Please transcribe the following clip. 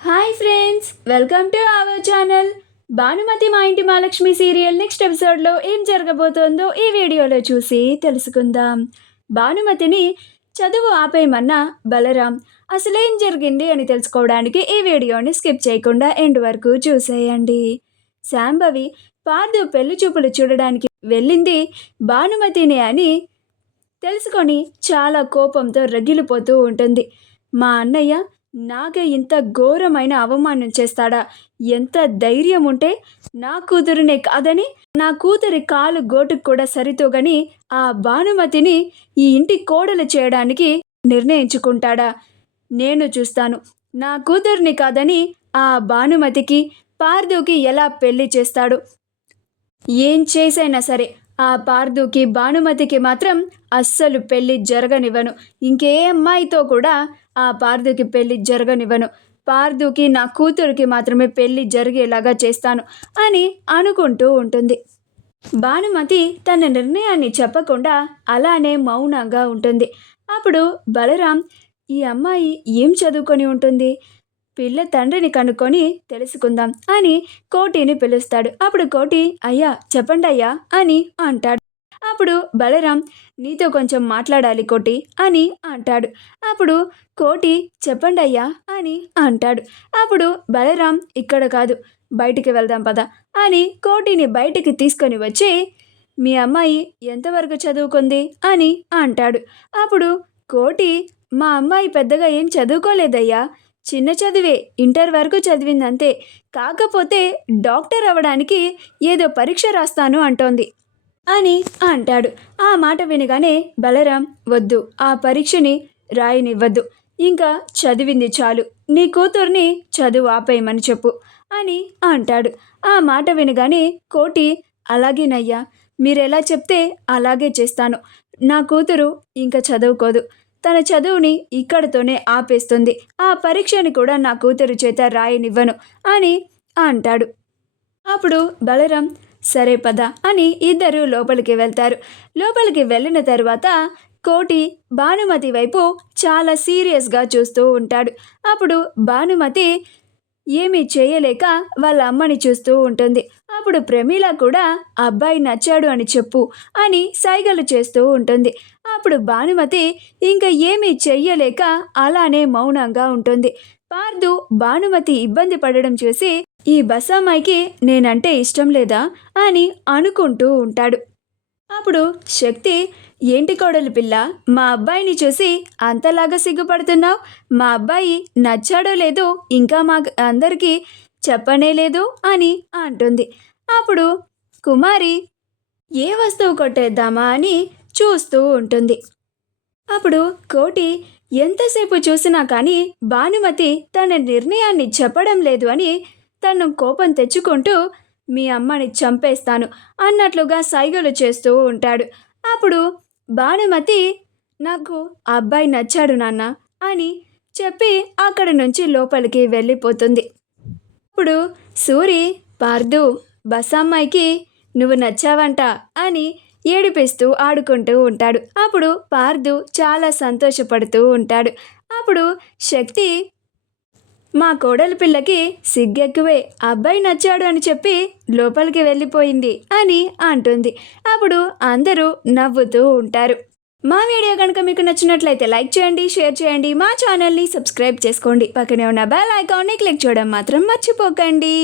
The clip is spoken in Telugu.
Hi friends, welcome to our channel. Bhanumathi మా ఇంటి మహాలక్ష్మి సీరియల్ నెక్స్ట్ ఎపిసోడ్లో ఏం జరగబోతోందో ఈ వీడియోలో చూసి తెలుసుకుందాం. భానుమతిని చదువు ఆపేయమన్న బలరాం అసలేం జరిగింది అని తెలుసుకోవడానికి ఈ వీడియోని స్కిప్ చేయకుండా ఎండ్ వరకు చూసేయండి. శాంభవి పార్దు పెళ్లి చూపులు చూడడానికి వెళ్ళింది భానుమతిని అని తెలుసుకొని చాలా కోపంతో రగిలిపోతూ ఉంటుంది. మా అన్నయ్య నాకే ఇంత ఘోరమైన అవమానం చేస్తాడా? ఎంత ధైర్యం ఉంటే నా కూతురునే కాదని నా కూతురి కాలు గోటుకు కూడా సరితూగని ఆ భానుమతిని ఈ ఇంటి కోడలు చేయడానికి నిర్ణయించుకుంటాడా? నేను చూస్తాను నా కూతురిని కాదని ఆ భానుమతికి పార్దుకి ఎలా పెళ్లి చేస్తాడు. ఏం చేసైనా సరే ఆ పార్దుకి భానుమతికి మాత్రం అస్సలు పెళ్లి జరగనివ్వను. ఇంకే అమ్మాయితో కూడా ఆ పార్దుకి పెళ్లి జరగనివ్వను. పార్దుకి నా కూతురికి మాత్రమే పెళ్లి జరిగేలాగా చేస్తాను అని అనుకుంటూ ఉంటుంది. భానుమతి తన నిర్ణయాన్ని చెప్పకుండా అలానే మౌనంగా ఉంటుంది. అప్పుడు బలరాం, ఈ అమ్మాయి ఏం చదువుకొని ఉంటుంది, పిల్ల తండ్రిని కనుక్కొని తెలుసుకుందాం అని కోటిని పిలుస్తాడు. అప్పుడు కోటి, అయ్యా చెప్పండి అయ్యా అని అంటాడు. అప్పుడు బలరాం, నీతో కొంచెం మాట్లాడాలి కోటి అని అంటాడు. అప్పుడు కోటి, చెప్పండి అయ్యా అని అంటాడు. అప్పుడు బలరాం, ఇక్కడ కాదు బయటికి వెళ్దాం పద అని కోటిని బయటికి తీసుకొని వచ్చి, మీ అమ్మాయి ఎంతవరకు చదువుకుంది అని అంటాడు. అప్పుడు కోటి, మా అమ్మాయి పెద్దగా ఏం చదువుకోలేదయ్యా, చిన్న చదివే, ఇంటర్ వరకు చదివిందంతే. కాకపోతే డాక్టర్ అవ్వడానికి ఏదో పరీక్ష రాస్తాను అంటోంది అని అంటాడు. ఆ మాట వినగానే బలరాం, వద్దు, ఆ పరీక్షని రాయనివ్వద్దు, ఇంకా చదివింది చాలు, నీ కూతుర్ని చదువు ఆపేయమని చెప్పు అని అంటాడు. ఆ మాట వినగానే కోటి, అలాగేనయ్యా, మీరెలా చెప్తే అలాగే చేస్తాను. నా కూతురు ఇంకా చదువుకోదు, తన చదువుని ఇక్కడితోనే ఆపేస్తుంది, ఆ పరీక్షని కూడా నా కూతురు చేత రాయనివ్వను అని అంటాడు. అప్పుడు బలరాం, సరే పద అని ఇద్దరు లోపలికి వెళ్తారు. లోపలికి వెళ్ళిన తర్వాత కోటి భానుమతి వైపు చాలా సీరియస్గా చూస్తూ ఉంటాడు. అప్పుడు భానుమతి ఏమీ చేయలేక వాళ్ళ అమ్మని చూస్తూ ఉంటుంది. అప్పుడు ప్రమీల కూడా అబ్బాయి నచ్చాడు అని చెప్పు అని సైగలు చేస్తూ ఉంటుంది. అప్పుడు భానుమతి ఇంకా ఏమీ చెయ్యలేక అలానే మౌనంగా ఉంటుంది. పార్దు భానుమతి ఇబ్బంది పడడం చూసి, ఈ బస్సమ్మాయికి నేనంటే ఇష్టం లేదా అని అనుకుంటూ ఉంటాడు. అప్పుడు శక్తి, ఏంటి కోడలి పిల్ల, మా అబ్బాయిని చూసి అంతలాగా సిగ్గుపడుతున్నావు? మా అబ్బాయి నచ్చాడో లేదో ఇంకా మా అందరికీ చెప్పనే లేదు అని అంటుంది. అప్పుడు కుమారి ఏ వస్తువు కొట్టేద్దామా అని చూస్తూ ఉంటుంది. అప్పుడు కోటి, ఎంతసేపు చూసినా కానీ భానుమతి తన నిర్ణయాన్ని చెప్పడం లేదు అని తను కోపం తెచ్చుకుంటూ, మీ అమ్మని చంపేస్తాను అన్నట్లుగా సైగలు చేస్తూ ఉంటాడు. అప్పుడు భానుమతి, నాకు అబ్బాయి నచ్చాడు నాన్న అని చెప్పి అక్కడి నుంచి లోపలికి వెళ్ళిపోతుంది. అప్పుడు సూరి, పార్దు, బసమ్మాయికి నువ్వు నచ్చావంట అని ఏడిపిస్తూ ఆడుకుంటూ ఉంటాడు. అప్పుడు పార్దు చాలా సంతోషపడుతూ ఉంటాడు. అప్పుడు శక్తి, మా కోడలి పిల్లకి సిగ్గెక్కువే, అబ్బాయి నచ్చాడు అని చెప్పి లోపలికి వెళ్ళిపోయింది అని అంటుంది. అప్పుడు అందరూ నవ్వుతూ ఉంటారు. మా వీడియో కనుక మీకు నచ్చినట్లయితే లైక్ చేయండి, షేర్ చేయండి, మా ఛానల్ని సబ్స్క్రైబ్ చేసుకోండి, పక్కనే ఉన్న బెల్ ఐకాన్ని క్లిక్ చేయడం మాత్రం మర్చిపోకండి.